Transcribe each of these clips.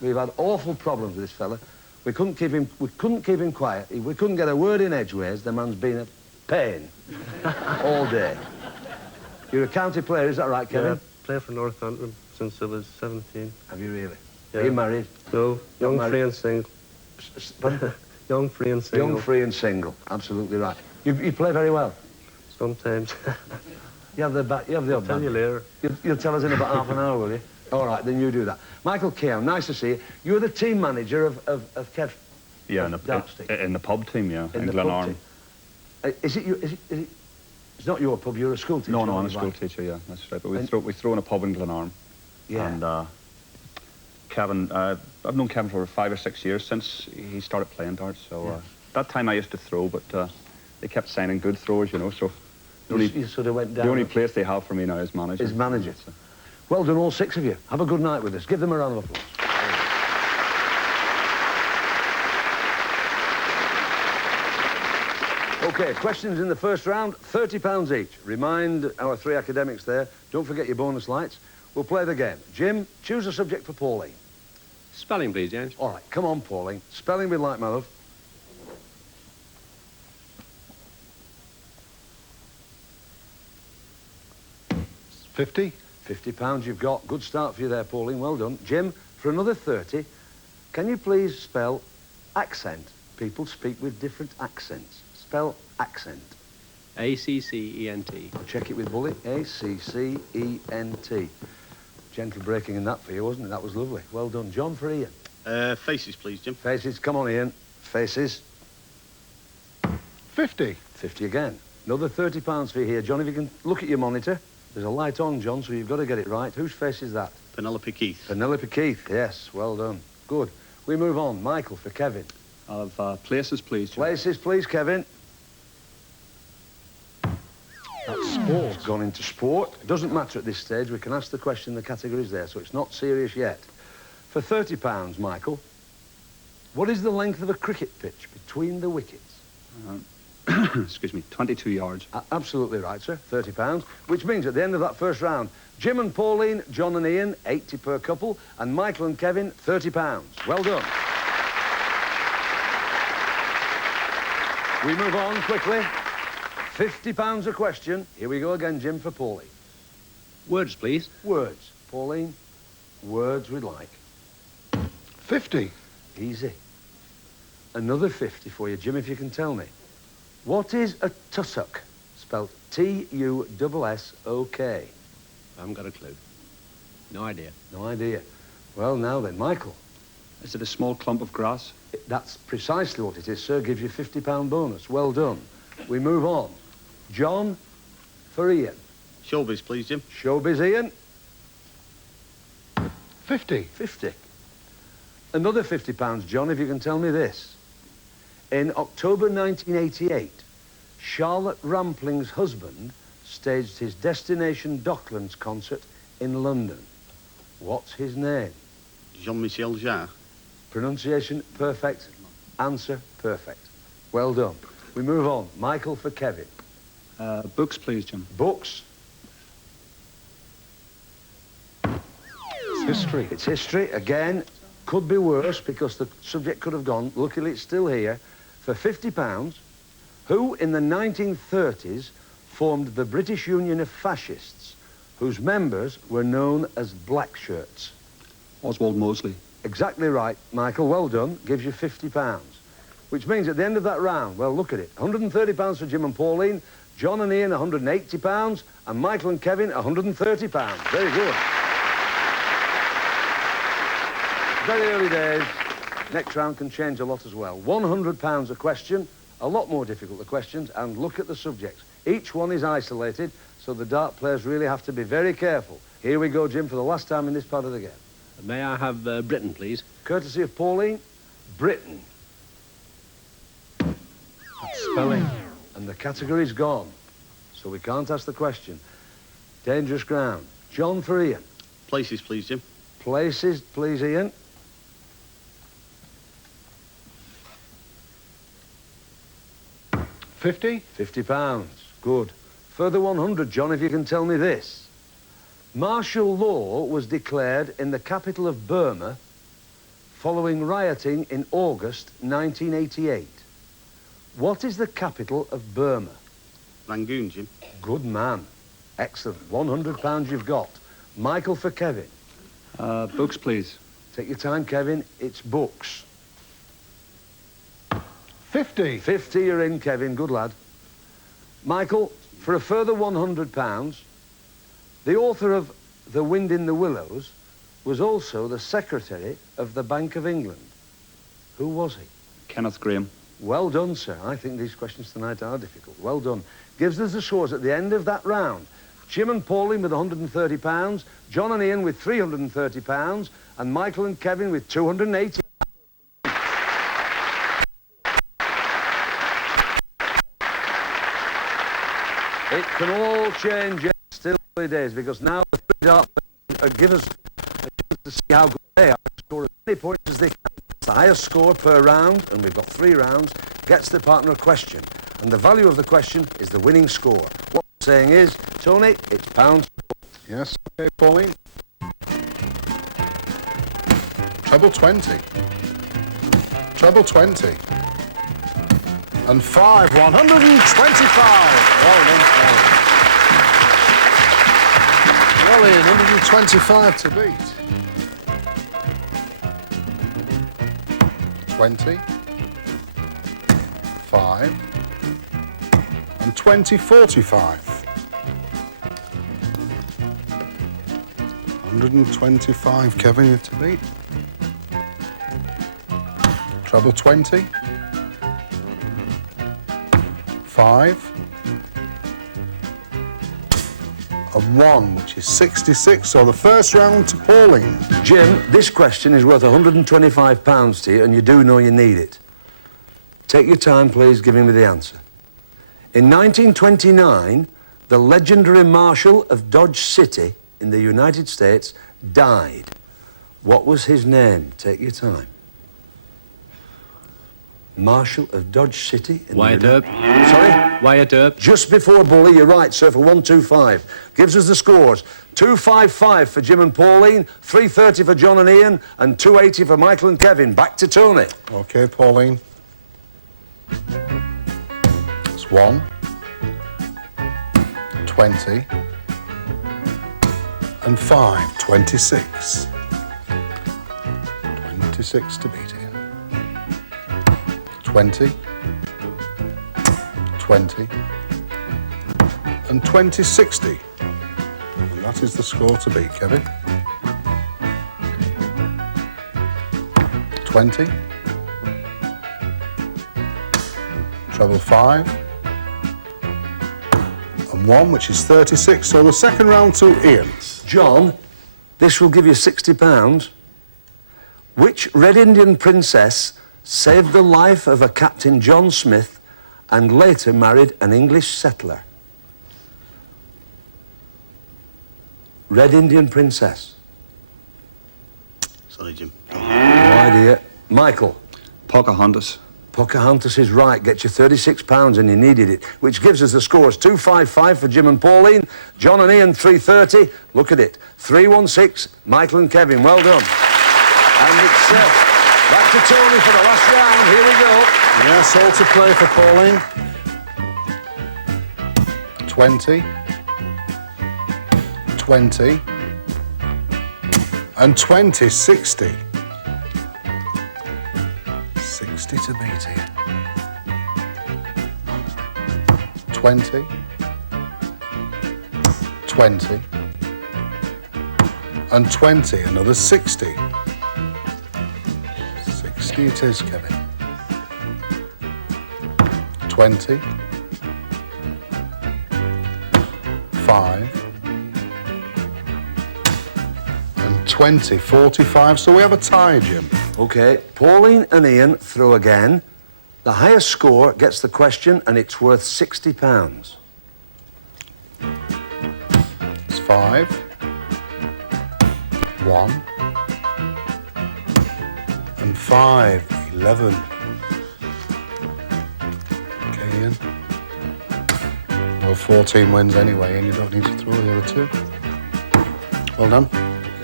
We've had awful problems with this fella. We couldn't keep him quiet. We couldn't get a word in edgeways. The man's been a pain all day. You're a county player, is that right, Kevin? Yeah, played for Northampton since I was 17. Have you really? Yeah. Are you married? No, young, free and single. Young, free and single. Young, free and single. Absolutely right. You play very well. Sometimes. You have the odd I'll tell you later. You'll tell us in about half an hour, will you? All right, then you do that. Michael Keown, nice to see you. You're the team manager of Kev. Yeah, in the pub team, yeah, in Glenarm. Is it? It's not your pub. You're a school teacher. No, I'm a school teacher. Yeah, that's right. But we throw in a pub in Glenarm. Yeah. And Kevin, I've known Kevin for 5 or 6 years since he started playing darts. So that time I used to throw, but they kept signing good throwers, you know. So you sort of went down. The only place they have for me now is manager. Is manager. Well done, all 6 of you. Have a good night with us. Give them a round of applause. OK, questions in the first round, £30 each. Remind our 3 academics there, don't forget your bonus lights. We'll play the game. Jim, choose a subject for Pauline. Spelling, please, James. All right, come on, Pauline. Spelling with like, my love. £50 you've got. Good start for you there, Pauline. Well done. Jim, for another 30, can you please spell accent? People speak with different accents. Spell accent. A-C-C-E-N-T. I'll check it with Bully. A-C-C-E-N-T. Gentle breaking in that for you, wasn't it? That was lovely. Well done. John, for Ian. Faces, please, Jim. Faces. Come on, Ian. Faces. 50 again. Another £30 for you here. John, if you can look at your monitor. There's a light on, John, so you've got to get it right. Whose face is that? Penelope Keith. Penelope Keith, yes. Well done. Good. We move on. Michael, for Kevin. I'll have places, please, Jim. Places, please, Kevin. That's sport. It's gone into sport. It doesn't matter at this stage. We can ask the question, the category's there, so it's not serious yet. For £30, Michael, what is the length of a cricket pitch between the wickets? Excuse me, 22 yards. Absolutely right, sir. £30, which means at the end of that first round, Jim and Pauline, John and Ian, 80 per couple, and Michael and Kevin, £30. Well done. We move on quickly. £50 a question. Here we go again, Jim, for Pauline. Words, please. Words. Pauline, words we'd like. 50. Easy. Another 50 for you, Jim, if you can tell me. What is a tussock? Spelled T-U-S-S-O-K. I haven't got a clue. No idea. No idea. Well, now then, Michael. Is it a small clump of grass? That's precisely what it is, sir. Gives you £50 bonus. Well done. We move on. John, for Ian. Showbiz, please, Jim. Showbiz, Ian. 50. Another £50, John, if you can tell me this. In October 1988, Charlotte Rampling's husband staged his Destination Docklands concert in London. What's his name? Jean-Michel Jarre. Pronunciation perfect. Answer perfect. Well done. We move on. Michael, for Kevin. Books, please, Jim. Books. It's history. It's history. Again, could be worse because the subject could have gone. Luckily, it's still here. For £50, who in the 1930s formed the British Union of Fascists, whose members were known as Black Shirts? Oswald Mosley. Exactly right, Michael. Well done. Gives you £50. Which means at the end of that round, well, look at it. £130 for Jim and Pauline, John and Ian, £180, and Michael and Kevin, £130. Very good. Very early days. Next round can change a lot as well. £100 a question, a lot more difficult the questions, and look at the subjects. Each one is isolated, so the dart players really have to be very careful. Here we go, Jim, for the last time in this part of the game. May I have Britain, please? Courtesy of Pauline, Britain. That's spelling. And the category's gone, so we can't ask the question. Dangerous ground. John, for Ian. Places, please, Jim. Places, please, Ian. £50. Good. Further 100, John, if you can tell me this. Martial law was declared in the capital of Burma following rioting in August 1988. What is the capital of Burma? Rangoon, Jim. Good man. Excellent. £100 you've got. Michael for Kevin. Books, please. Take your time, Kevin. It's books. 50. 50 you're in, Kevin. Good lad. Michael, for a further £100, the author of The Wind in the Willows was also the Secretary of the Bank of England. Who was he? Kenneth Graham. Well done, sir. I think these questions tonight are difficult. Well done. Gives us the scores at the end of that round. Jim and Pauline with £130, John and Ian with £330, and Michael and Kevin with £280. It can all change yet, still early days, because now the three dart give us a chance to see how good they are. Score as many points as they can. It's the highest score per round, and we've got 3 rounds, gets the partner a question. And the value of the question is the winning score. What I'm saying is, Tony, it's pounds. Yes, okay, Pauline. Treble 20. Treble 20. And 5, 125. Well done, Pauline. Well, Ian, 125 to beat. 20. 5. And 20, 45. 125, Kevin, you have to beat. Treble 20. 5. And 1, which is 66. So the first round to Pauline. Jim, this question is worth £125 to you, and you do know you need it. Take your time, please, giving me the answer. In 1929, the legendary Marshal of Dodge City in the United States died. What was his name? Take your time. Marshal of Dodge City in Wyatt the Earp. Sorry? Wyatt Earp. Just before Bully, you're right, sir, for 125. Gives us the scores. 255 for Jim and Pauline, 330 for John and Ian, and 280 for Michael and Kevin. Back to Tony. Okay, Pauline. It's 1. 20. And 5, 26. 26 to beat it. 20. 20. And 20, 60. And that is the score to beat, Kevin. 20. Treble 5. And 1, which is 36. So the second round to Ian. John, this will give you £60. Which Red Indian princess saved the life of a Captain John Smith and later married an English settler? Red Indian princess. Sorry, Jim. No idea. Michael. Pocahontas. Pocahontas is right. Get you £36 and you needed it, which gives us the scores. 255 for Jim and Pauline, John and Ian 330. Look at it. 316, Michael and Kevin. Well done. And it's back to Tony for the last round. Here we go. Yes, all to play for Pauline. 20. 20. And 20, 60. 60 to beat it. 20. 20. And 20, another 60. 60 it is, Kevin. 20. 5. And 20, 45. So we have a tie, Jim. OK, Pauline and Ian through again. The highest score gets the question and it's worth £60. It's 5. 1. And 5, 11. Okay, Ian. Well, 14 wins anyway, and you don't need to throw the other 2. Well done.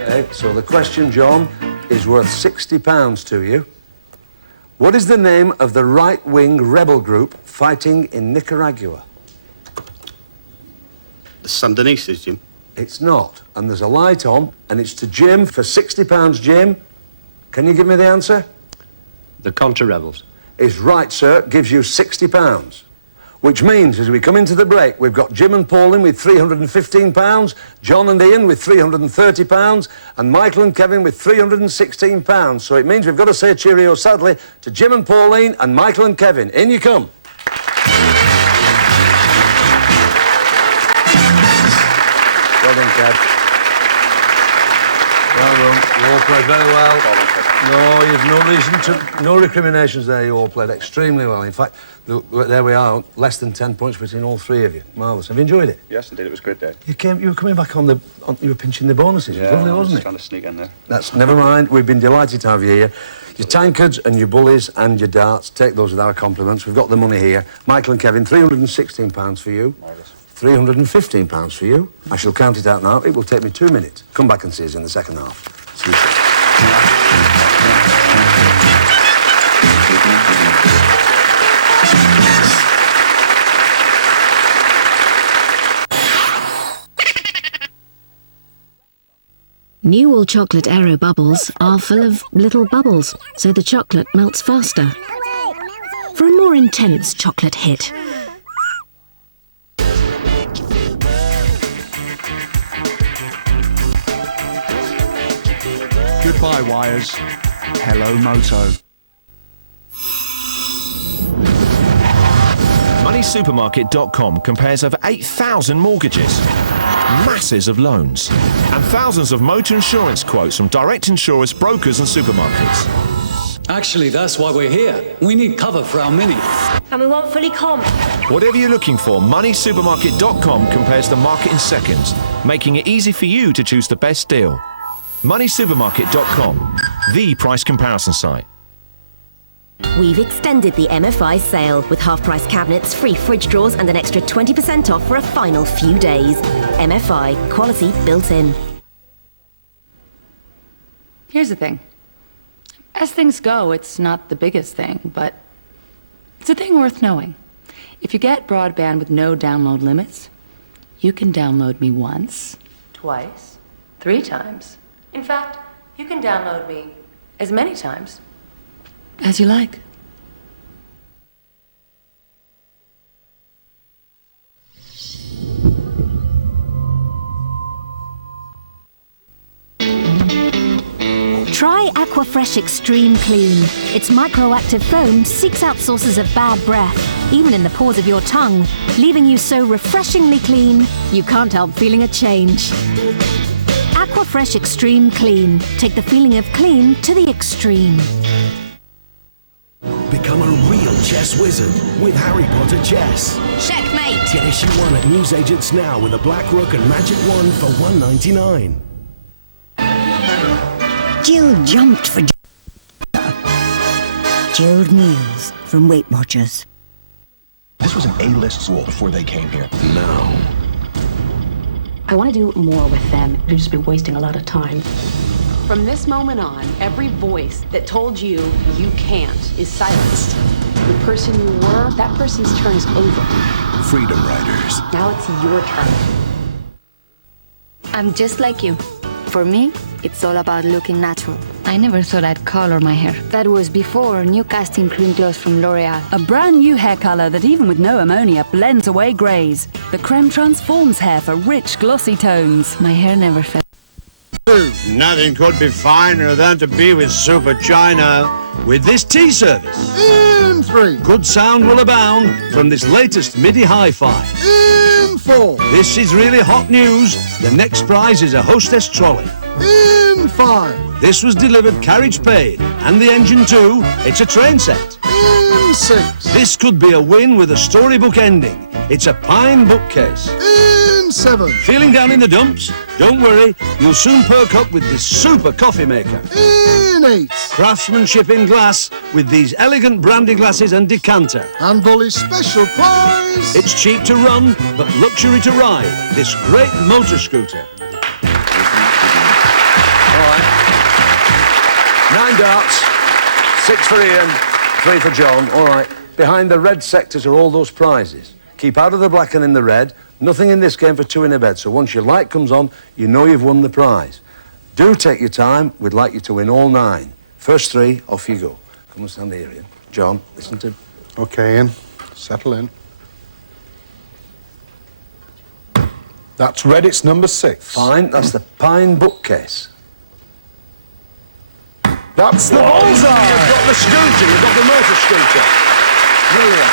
OK, so the question, John, is worth £60 to you. What is the name of the right-wing rebel group fighting in Nicaragua? The Sandinistas, Jim. It's not. And there's a light on, and it's to Jim for £60. Jim, can you give me the answer? The Contra Rebels. Is right, sir. Gives you £60. Which means, as we come into the break, we've got Jim and Pauline with £315, John and Ian with £330, and Michael and Kevin with £316. So it means we've got to say cheerio, sadly, to Jim and Pauline and Michael and Kevin. In you come. Well done, Kev. Well done. You all played very well. No, you've no reason to... No recriminations there. You all played extremely well. In fact, there we are. Less than 10 points between all three of you. Marvellous. Have you enjoyed it? Yes, indeed. It was a great day. You were coming back on the... you were pinching the bonuses. Yeah, It was lovely, I was wasn't it? trying to sneak in there. That's... Never mind. We've been delighted to have you here. Your tankards and your bullies and your darts, take those with our compliments. We've got the money here. Michael and Kevin, £316 for you. Marvellous. £315 for you. I shall count it out now. It will take me 2 minutes. Come back and see us in the second half. See you soon. Newell chocolate Aero bubbles are full of little bubbles, so the chocolate melts faster. For a more intense chocolate hit, Goodbye, wires. Hello, Moto. MoneySupermarket.com compares over 8,000 mortgages, masses of loans, and thousands of motor insurance quotes from direct insurers, brokers and supermarkets. Actually, that's why we're here. We need cover for our Mini. And we want fully comp. Whatever you're looking for, MoneySupermarket.com compares the market in seconds, making it easy for you to choose the best deal. MoneySupermarket.com, the price comparison site. We've extended the MFI sale with half-price cabinets, free fridge drawers and an extra 20% off for a final few days. MFI, quality built in. Here's the thing. As things go, it's not the biggest thing, but it's a thing worth knowing. If you get broadband with no download limits, you can download me once, twice, 3 times. In fact, you can download me as many times as you like. try Aquafresh Extreme Clean. Its microactive foam seeks out sources of bad breath, even in the pores of your tongue, leaving you so refreshingly clean, you can't help feeling a change. Aquafresh Extreme Clean. Take the feeling of clean to the extreme. Become a real chess wizard with Harry Potter Chess. Checkmate! Get issue 1 at newsagents now with a Black Rook and Magic Wand for $1.99. Jill jumped for chilled meals from Weight Watchers. This was an A-list school before they came here. Now. I want to do more with them. You'd just be wasting a lot of time. From this moment on, every voice that told you you can't is silenced. The person you were, that person's turn is over. Freedom Riders. Now it's your turn. I'm just like you. For me, it's all about looking natural. I never thought I'd color my hair. That was before new casting cream gloss from L'Oreal. A brand new hair color that even with no ammonia blends away grays. The creme transforms hair for rich, glossy tones. My hair never fell. Nothing could be finer than to be with Super China with this tea service. In 3. Good sound will abound from this latest MIDI hi-fi. In 4. This is really hot news. The next prize is a Hostess trolley. In 5. This was delivered carriage paid, and the engine too. It's a train set. In 6. This could be a win with a storybook ending. It's a pine bookcase. In 7. Feeling down in the dumps? Don't worry, you'll soon perk up with this super coffee maker. In 8. Craftsmanship in glass with these elegant brandy glasses and decanter. And Bully's special prize. It's cheap to run, but luxury to ride. This great motor scooter. 9 darts, 6 for Ian, 3 for John. All right. Behind the red sectors are all those prizes. Keep out of the black and in the red. Nothing in this game for 2 in a bed. So once your light comes on, you know you've won the prize. Do take your time. We'd like you to win all 9. First 3, off you go. Come and stand here, Ian. John, listen to him. OK, Ian. Settle in. That's red, it's number 6. Fine, that's the pine bookcase. That's the bullseye! You've got the scooter, you've got the motor scooter. Brilliant.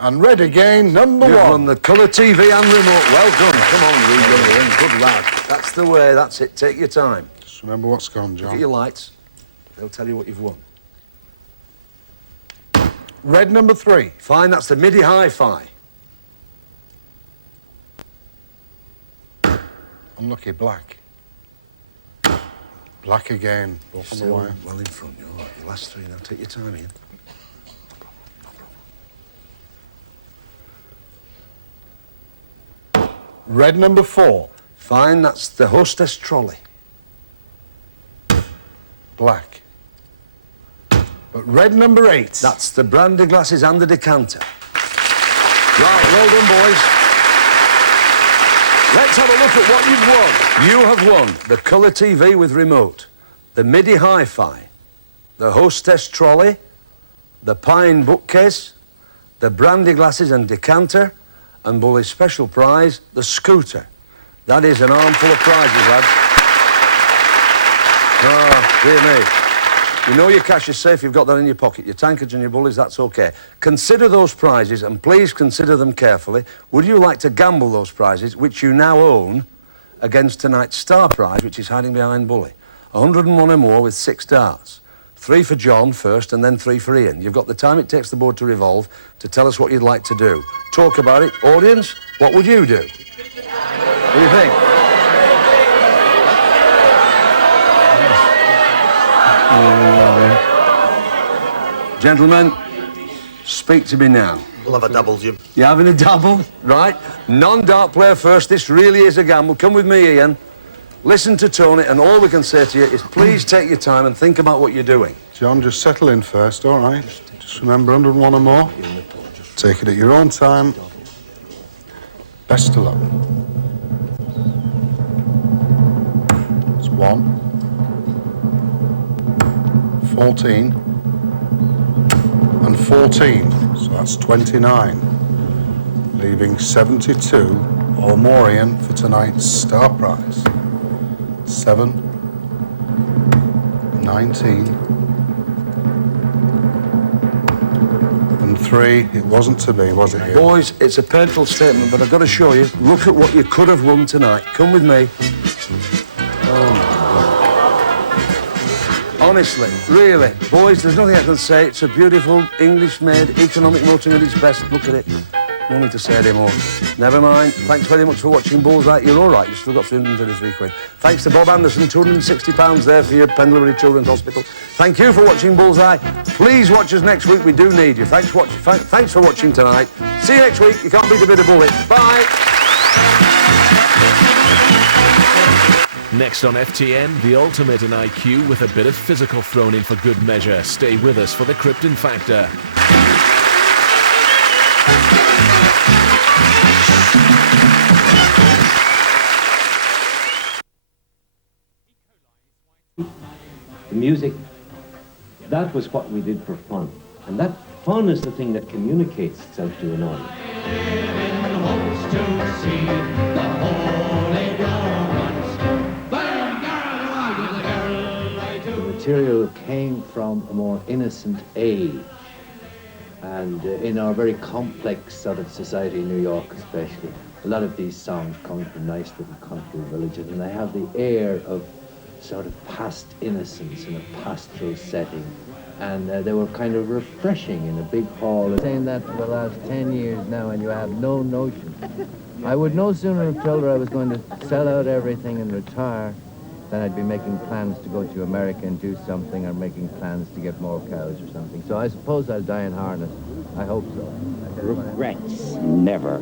And red again, number 1. You've won the colour TV and remote. Well done. Come on, Regan. Good lad. That's the way, that's it. Take your time. Just remember what's gone, John. Look at your lights. They'll tell you what you've won. Red number 3. Fine, that's the MIDI hi-fi. Unlucky, black. Black again. Both on the wire. Well in front, you're all right. Your last 3 now. Take your time, Ian. Red number 4. Fine, that's the hostess trolley. Black. But red number 8. That's the brandy glasses and the decanter. Right, well done, boys. Let's have a look at what you've won. You have won the colour TV with remote, the MIDI hi-fi, the hostess trolley, the pine bookcase, the brandy glasses and decanter, and Bully's special prize, the scooter. That is an armful of prizes, lads. Ah, dear me. You know your cash is safe, you've got that in your pocket. Your tankards and your bullies, that's OK. Consider those prizes, and please consider them carefully. Would you like to gamble those prizes, which you now own, against tonight's star prize, which is hiding behind Bully? 101 or more with 6 darts. 3 for John first, and then 3 for Ian. You've got the time it takes the board to revolve to tell us what you'd like to do. Talk about it. Audience, what would you do? What do you think? Gentlemen, speak to me now. We'll have a double, Jim. You having a double? Right. Non-dart player first. This really is a gamble. Come with me, Ian. Listen to Tony, and all we can say to you is please take your time and think about what you're doing. John, just settle in first, all right? Just remember 101 or more. Take it at your own time. Best of luck. It's 1. 14. And 14. So that's 29. Leaving 72 or more, Ian, for tonight's star prize. 7, 19, and 3. It wasn't to be, was it, Ian? Boys, it's a painful statement, but I've got to show you. Look at what you could have won tonight. Come with me. Oh, my God. Honestly, really, boys, there's nothing I can say. It's a beautiful, English-made, economic motoring at its best. Look at it. No need to say anymore. Never mind. Thanks very much for watching Bullseye. You're all right. You've still got 333 quid. Thanks to Bob Anderson, £260 there for your Pendlebury Children's Hospital. Thank you for watching Bullseye. Please watch us next week. We do need you. Thanks for watching tonight. See you next week. You can't beat a bit of bullet. Bye. Next on FTN, the ultimate in IQ with a bit of physical thrown in for good measure. Stay with us for the Krypton Factor. The music, that was what we did for fun. And that fun is the thing that communicates itself to an audience. The material came from a more innocent age. And in our very complex sort of society, New York especially, a lot of these songs come from nice little country villages, and they have the air of sort of past innocence in a pastoral setting, and they were kind of refreshing in a big hall. Saying that for the last 10 years now, and you have no notion. I would no sooner have told her I was going to sell out everything and retire than I'd be making plans to go to America and do something, or making plans to get more cows or something. So I suppose I'll die in harness. I hope so. Regrets? Never.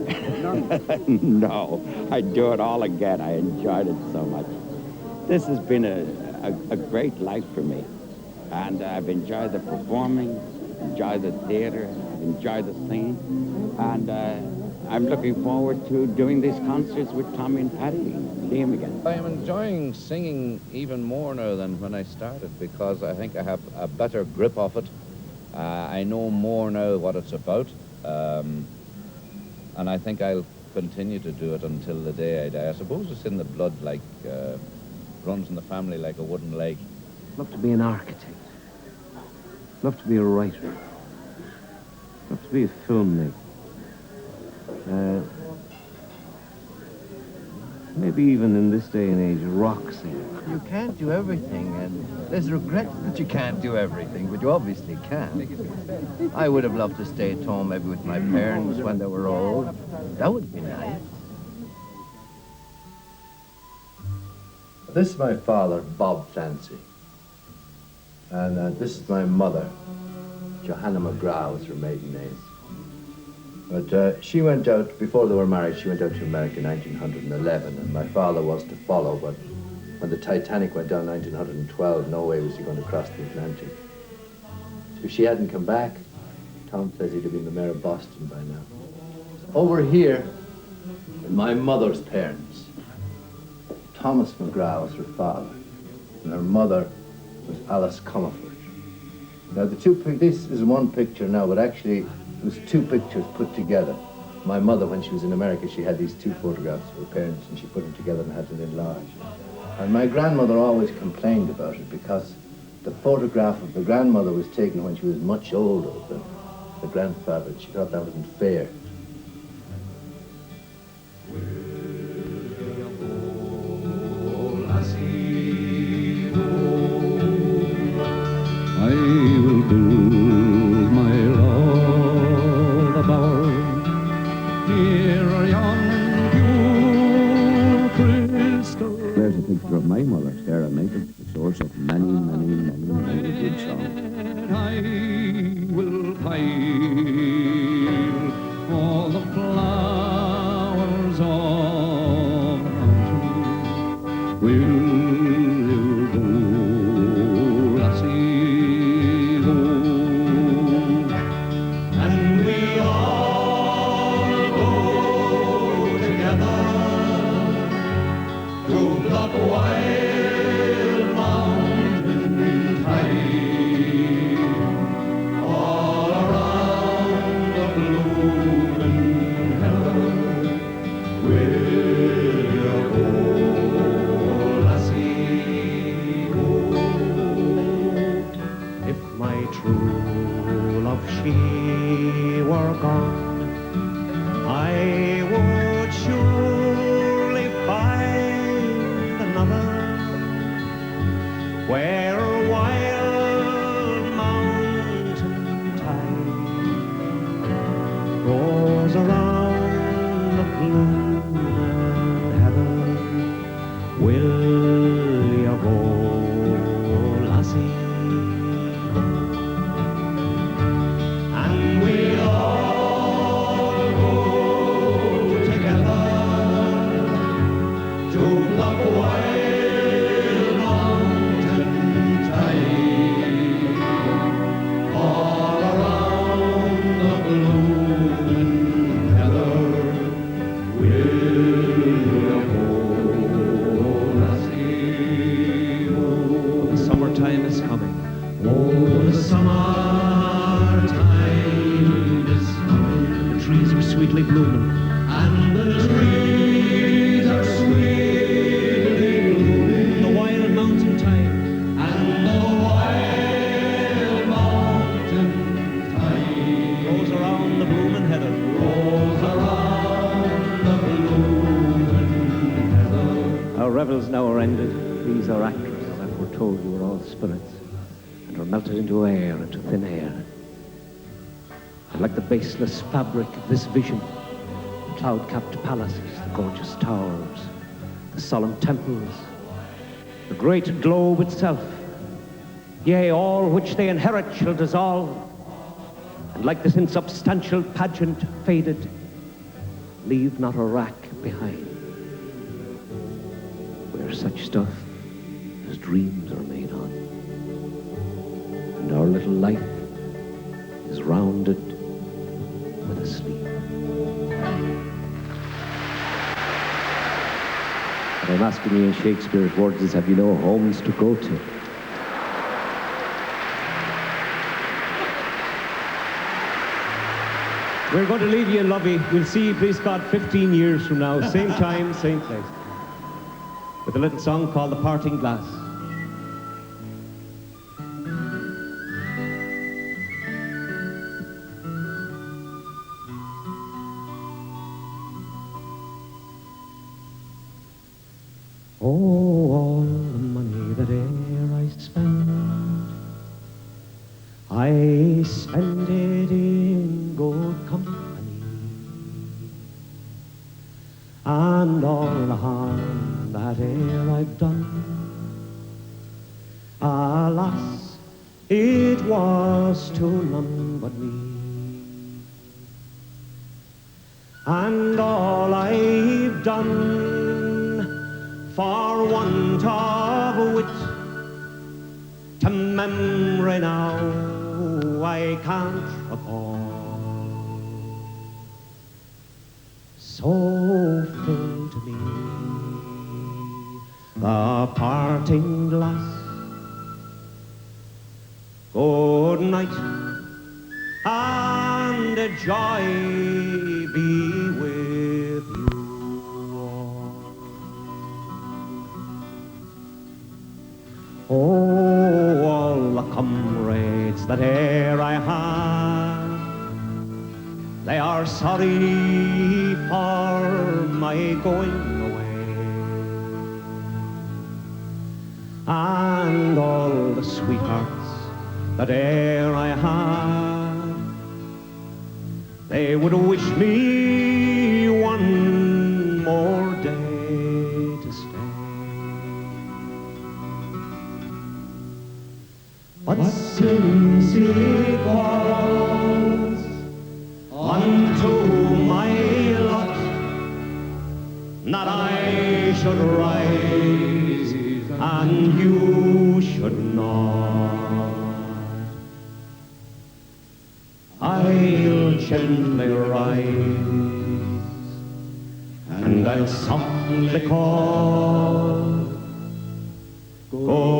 No, I'd do it all again. I enjoyed it so much. This has been a great life for me. And I've enjoyed the performing, enjoyed the theater, enjoyed the singing. And I'm looking forward to doing these concerts with Tommy and Paddy and Liam again. I am enjoying singing even more now than when I started because I think I have a better grip of it. I know more now what it's about. And I think I'll continue to do it until the day I die. I suppose it's in the blood, like, runs in the family like a wooden leg. I'd love to be an architect. I'd love to be a writer. I'd love to be a filmmaker. Maybe even in this day and age, a rock singer. You can't do everything, and there's regret that you can't do everything, but you obviously can. I would have loved to stay at home maybe with my parents when they were old. That would be nice. This is my father, Bob Clancy. And this is my mother, Johanna McGraw was her maiden name. But she went out, before they were married, she went out to America in 1911, and my father was to follow, but when the Titanic went down in 1912, no way was he going to cross the Atlantic. If she hadn't come back, Tom says he'd have been the mayor of Boston by now. Over here, my mother's parents. Thomas McGraw was her father, and her mother was Alice Comerford. Now, this is one picture now, but actually, it was two pictures put together. My mother, when she was in America, she had these two photographs of her parents, and she put them together and had them enlarged. And my grandmother always complained about it because the photograph of the grandmother was taken when she was much older than the grandfather. She thought that wasn't fair. I will build my love a bower near yon pure crystal. There's a picture of my mother, Sarah Maple, the source of many, many, many, many good songs. I will pile all the flowers of the mountain. Will you go, lassie, go? And we all go together to Block Wild Mountain Tide, all around the blooming heather. Will you go, lassie, go? If my true love she were gone, I would surely find another where a wild mountain tide goes around the blooming heather. Will you go, lassie? And we all go together to Block Wild Mountain Tide, all around the blooming heather. Will you go, lassie, go? The summertime is coming. Oh, the summertime is coming, The trees are sweetly blooming. and the trees are sweetly blooming, The wild mountain tide and the wild mountain tide goes around the blooming heather. rolls around the blooming heather. Our revels now are ended. These are actors, as I foretold you, are all spirits, and are melted into air, into thin air. And like the baseless fabric of this vision, the cloud-capped palaces, the gorgeous towers, the solemn temples, the great globe itself, yea, all which they inherit shall dissolve, And like this insubstantial pageant faded, leave not a rack behind, where such stuff as dreams are made on. And our little life is rounded with a sleep. What I'm asking you in Shakespeare's words is, have you no homes to go to? We're going to leave you in Lovey. We'll see you, please God, 15 years from now. Same time, same place. With a little song called The Parting Glass. Oh, all the money that e'er I spend, I spend it in good company, and all the harm that e'er I've done, alas, it was to none but me. And all I've done for want of wit, to memory now I can't recall. So fill to me the parting glass. Good night, and a joy be with you. Oh, all the comrades that e'er I had, they are sorry for my going away. And all the sweethearts that e'er I had, they would wish me one more day to stay. But since it was unto my lot that I should rise and you should not, I'll gently rise and I'll softly call, go